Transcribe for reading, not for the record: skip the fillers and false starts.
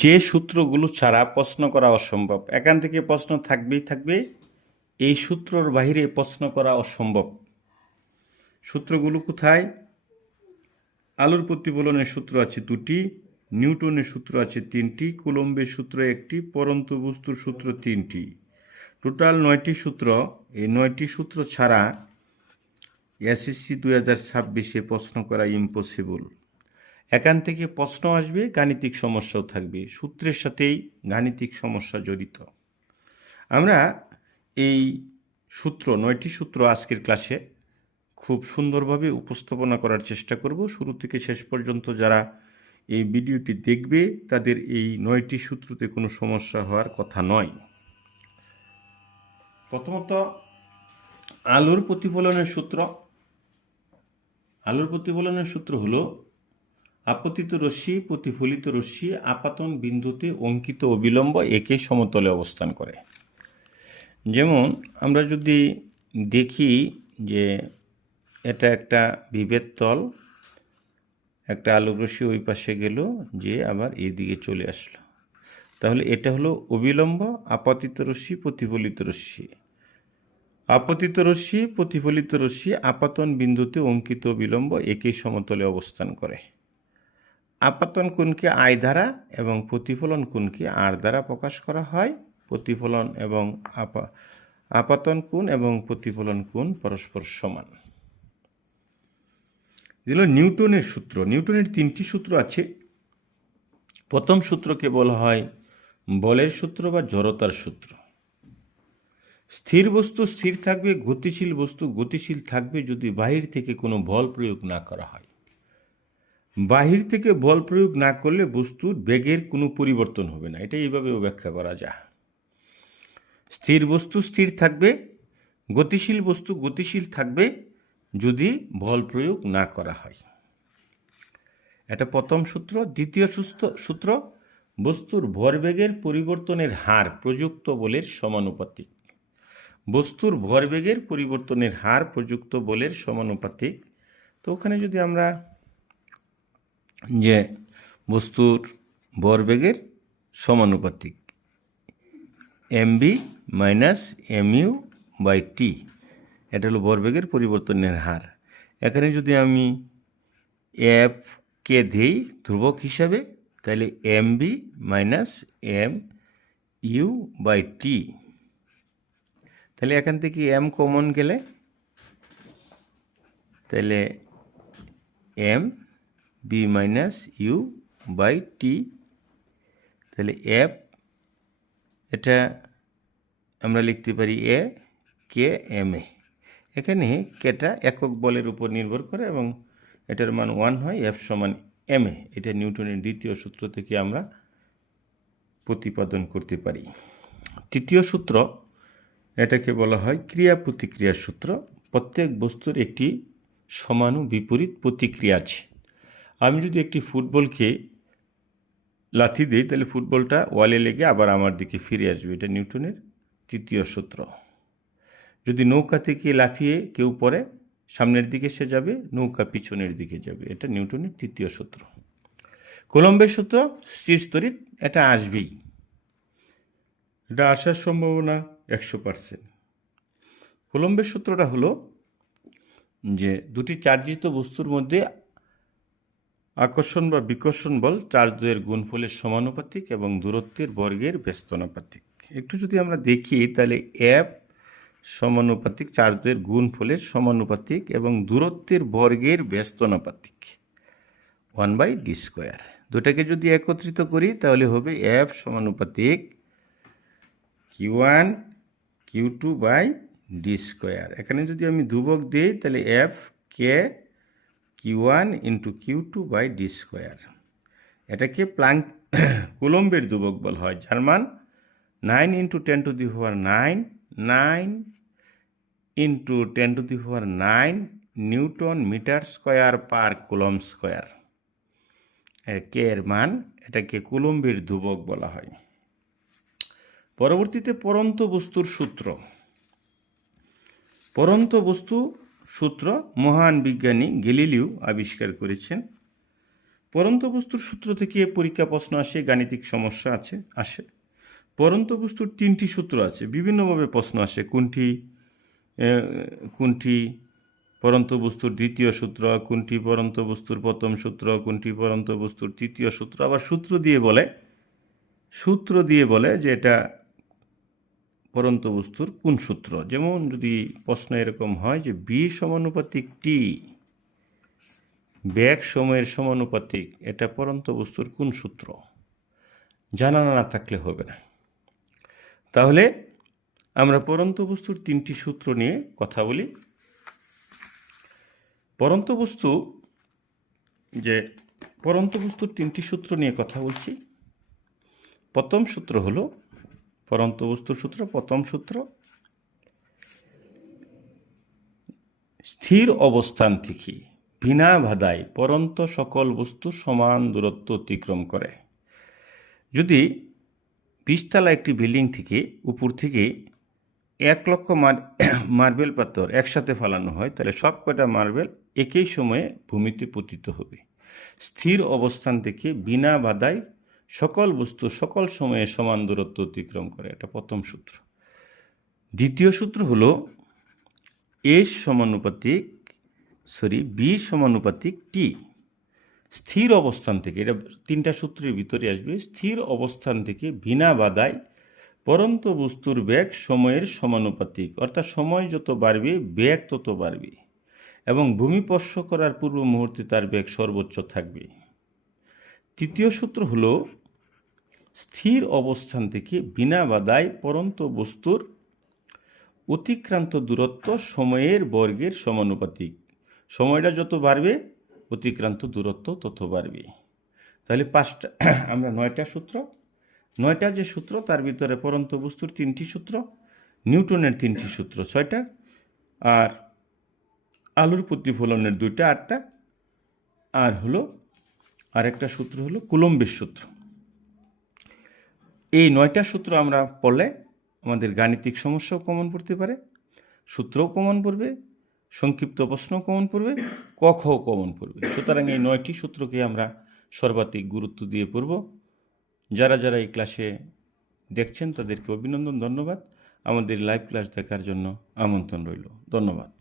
যে সূত্রগুলো ছাড়া প্রশ্ন করা অসম্ভব, এখান থেকে প্রশ্ন থাকবেই থাকবে। এই সূত্রর বাহিরে প্রশ্ন করা অসম্ভব। সূত্রগুলো কোথায়? আলোর প্রতিফলনের সূত্র আছে দুটি, নিউটনের সূত্র আছে তিনটি, কুলম্বের সূত্র একটি, পরন্ত বস্তুর সূত্র তিনটি। টোটাল 9টি সূত্র। এই 9টি সূত্র ছাড়া এসএসসি 2026-এ প্রশ্ন করা ইম্পসিবল। এখান থেকে প্রশ্ন আসবে, গাণিতিক সমস্যাও থাকবে, সূত্রের সাথেই গাণিতিক সমস্যা জড়িত। আমরা এই সূত্র 9টি সূত্র আজকের ক্লাসে খুব সুন্দরভাবে উপস্থাপনা করার চেষ্টা করব। শুরু থেকে শেষ পর্যন্ত যারা এই ভিডিওটি দেখবে তাদের এই 9টি সূত্রতে কোনো সমস্যা হওয়ার কথা নয়। প্রথমত আলোর প্রতিফলনের সূত্র। আলোর প্রতিফলনের সূত্র হলো আপতিত রশ্মি প্রতিফলিত রশ্মি আপাতন বিন্দুতে অঙ্কিত অবিলম্ব একই সমতলে অবস্থান করে। যেমন আমরা যদি দেখি যে এটা একটা বিভেদ তল, একটা আলোক রশ্মি ওই পাশে গেল, যে আবার এইদিকে চলে আসলো, তাহলে এটা হলো অবিলম্ব আপতিত রশ্মি প্রতিফলিত রশ্মি। আপতিত রশ্মি প্রতিফলিত রশ্মি আপাতন বিন্দুতে অঙ্কিত অবিলম্ব একই সমতলে অবস্থান করে। আপাতন কোণকে আই দ্বারা এবং প্রতিফলন কোণকে আর দ্বারা প্রকাশ করা হয়। প্রতিফলন এবং আপাতন কোণ এবং প্রতিফলন কোণ পরস্পর সমান। এগুলো নিউটনের সূত্র। নিউটনের 3টি সূত্র আছে। প্রথম সূত্রকে বলা হয় বলের সূত্র বা জড়তার সূত্র। স্থির বস্তু স্থির থাকবে, গতিশীল বস্তু গতিশীল থাকবে যদি বাহির থেকে কোনো বল প্রয়োগ না করা হয়। বাহির থেকে বল প্রয়োগ না করলে বস্তুর বেগের কোনো পরিবর্তন হবে না। এটা এইভাবেও ব্যাখ্যা করা যায়। স্থির বস্তু স্থির থাকবে, গতিশীল বস্তু গতিশীল থাকবে যদি বল প্রয়োগ না করা হয়। এটা প্রথম সূত্র। দ্বিতীয় সূত্র বস্তুর ভরবেগের পরিবর্তনের হার প্রযুক্ত বলের সমানুপাতিক। বস্তুর ভরবেগের পরিবর্তনের হার প্রযুক্ত বলের সমানুপাতিক। তো ওখানে যদি আমরা যে বস্তুর ভরবেগের সমানুপাতিক mv মাইনাস mu বাই টি, এটা হলো ভরবেগের পরিবর্তনের হার। এখানে যদি আমি এফ কে দিই ধ্রুবক হিসাবে, তাহলে mv minus mu by t, তাহলে এখান থেকে m কমন গেলে তাহলে m b minus u by t, তাহলে এফ এটা আমরা লিখতে পারি এ কে এম এ। এখানে কেটা একক বলের উপর নির্ভর করে এবং এটার মান 1 হয়, এফ সমান এম এ। এটা নিউটনের দ্বিতীয় সূত্র থেকে আমরা প্রতিপাদন করতে পারি। তৃতীয় সূত্র, এটাকে বলা হয় ক্রিয়া প্রতিক্রিয়ার সূত্র। প্রত্যেক বস্তুর একটি সমানু বিপরীত প্রতিক্রিয়া আছে। আমি যদি একটি ফুটবলকে লাথি দিই তাহলে ফুটবলটা ওয়ালে লেগে আবার আমার দিকে ফিরে আসবে। এটা নিউটনের তৃতীয় সূত্র। যদি নৌকা থেকে লাফিয়ে কেউ পড়ে, সামনের দিকে সে যাবে, নৌকা পিছনের দিকে যাবে। এটা নিউটনের তৃতীয় সূত্র। কুলম্বের সূত্র স্থিরস্তরিত, এটা আসবেই, এটা আসার সম্ভাবনা 100%। কুলম্বের সূত্রটা হলো যে দুটি চার্জিত বস্তুর মধ্যে আকর্ষণ বা বিকর্ষণ বল চার্জ দ্বয়ের গুণফলের সমানুপাতিক এবং দূরত্বের বর্গের ব্যস্তনাপাতিক। একটু যদি আমরা দেখি তাহলে এফ সমানুপাতিক চার্জ দ্বয়ের গুণফলের সমানুপাতিক এবং দূরত্বের বর্গের ব্যস্তনাপাতিক 1/d²। দুটাকে যদি একত্রিত করি তাহলে হবে এফ সমানুপাতিক q1 q2/d²। এখানে যদি আমি ধ্রুবক দিই তাহলে এফ কে q1 ইন্টু q2/d²। এটাকে প্লাঙ্ক কুলম্বের ধ্রুবক বল হয়, যার মান 9 into 10⁹9 9 into 10⁹9 newton metre square per coulomb square. K এর মান, এটাকে কুলম্বের ধ্রুবক বলা হয়। পরবর্তীতে পরন্ত বস্তুর সূত্র। পরন্ত বস্তু সূত্র মহান বিজ্ঞানী গ্যালিলিও আবিষ্কার করেছেন। পরন্ত বস্তুর সূত্র থেকে পরীক্ষা প্রশ্ন আসে, গাণিতিক সমস্যা আসে। পরন্ত বস্তুর 3টি সূত্র আছে, বিভিন্নভাবে প্রশ্ন আসে। কোনটি পরন্ত বস্তুর দ্বিতীয় সূত্র, কোনটি পরন্ত বস্তুর প্রথম সূত্র, কোনটি পরন্ত বস্তুর তৃতীয় সূত্র। আবার সূত্র দিয়ে বলে যে এটা পরন্ত বস্তুর কোন সূত্র। যেমন যদি প্রশ্ন এরকম হয় যে বি সমানুপাতিক টি, বেগ সময়ের সমানুপাতিক, এটা পরন্ত বস্তুর কোন সূত্র, জানা না থাকলে হবে না। তাহলে আমরা পরন্ত বস্তুর 3টি সূত্র নিয়ে কথা বলি। পরন্ত বস্তুর 3টি সূত্র নিয়ে কথা বলছি। প্রথম সূত্র হলো পরন্ত বস্তুর সূত্র। প্রথম সূত্র, স্থির অবস্থান থেকে বিনা বাধায় পরন্ত সকল বস্তু সমান দূরত্ব অতিক্রম করে। যদি 20 তলা একটি বিল্ডিং থেকে উপর থেকে 1 লক্ষ মার্বেল পাথর একসাথে ফেলানো হয়, তাহলে সব কয়টা মার্বেল একই সময়ে ভূমিতে পতিত হবে। স্থির অবস্থান থেকে বিনা বাধায় সকল বস্তু সকল সময়ে সমান দূরত্ব অতিক্রম করে, এটা প্রথম সূত্র। দ্বিতীয় সূত্র হলো বি সমানুপাতিক টি। স্থির অবস্থান থেকে, এটা 3টা সূত্রের ভিতরে আসবে, স্থির অবস্থান থেকে বিনা বাধায় পরন্ত বস্তুর বেগ সময়ের সমানুপাতিক, অর্থাৎ সময় যত বাড়বে বেগ তত বাড়বে এবং ভূমি স্পর্শ করার পূর্ব মুহূর্তে তার বেগ সর্বোচ্চ থাকবে। তৃতীয় সূত্র হলো স্থির অবস্থান থেকে বিনা বাধায় পরন্ত বস্তুর অতিক্রান্ত দূরত্ব সময়ের বর্গের সমানুপাতিক, সময়টা যত বাড়বে অতিক্রান্ত দূরত্ব তত বাড়বে। তাহলে আমরা 9টা যে সূত্র, তার ভিতরে পরন্ত বস্তুর 3টি সূত্র, নিউটনের 3টি সূত্র 6টা, আর আলোর প্রতিফলনের 2টা 8টা, আর আরেকটা সূত্র হলো কুলম্বের সূত্র। এই 9টা সূত্র আমরা পড়লে আমাদের গাণিতিক সমস্যাও কমন পড়তে পারে, সূত্রও কমন পড়বে, সংক্ষিপ্ত প্রশ্নও কমন পড়বে, কখও কমন পড়বে। সুতরাং এই 9টি সূত্রকে আমরা সর্বাধিক গুরুত্ব দিয়ে পড়ব। যারা এই ক্লাসে দেখছেন তাদেরকে অভিনন্দন, ধন্যবাদ। আমাদের লাইভ ক্লাস দেখার জন্য আমন্ত্রণ রইল। ধন্যবাদ।